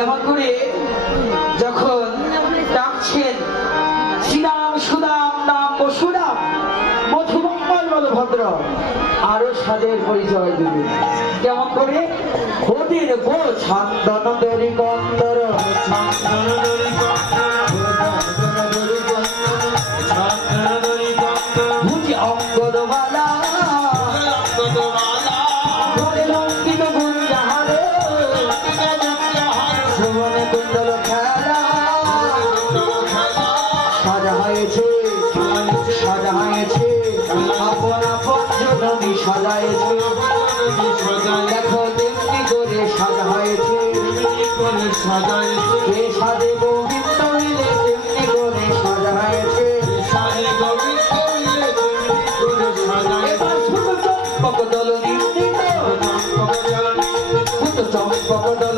কেমন করে যখন ডাকছেন শ্রীরাম সুদাম নাম পশুরাম মধুমঙ্গল বলভদ্র আরো সাদের পরিচয় দিবে কেমন করে ওদের গো ছান্দন দরি কন্দর ভুজি অঙ্গদমালা ধরে লঙ্কিত গুণ যাহারে শ্রবণে কুণ্ডল খেলা সাজা হয়েছে সাজা হয়েছে আপন আপন জননী সাজায়েছে দেখো তেমনি করে সাজা হয়েছে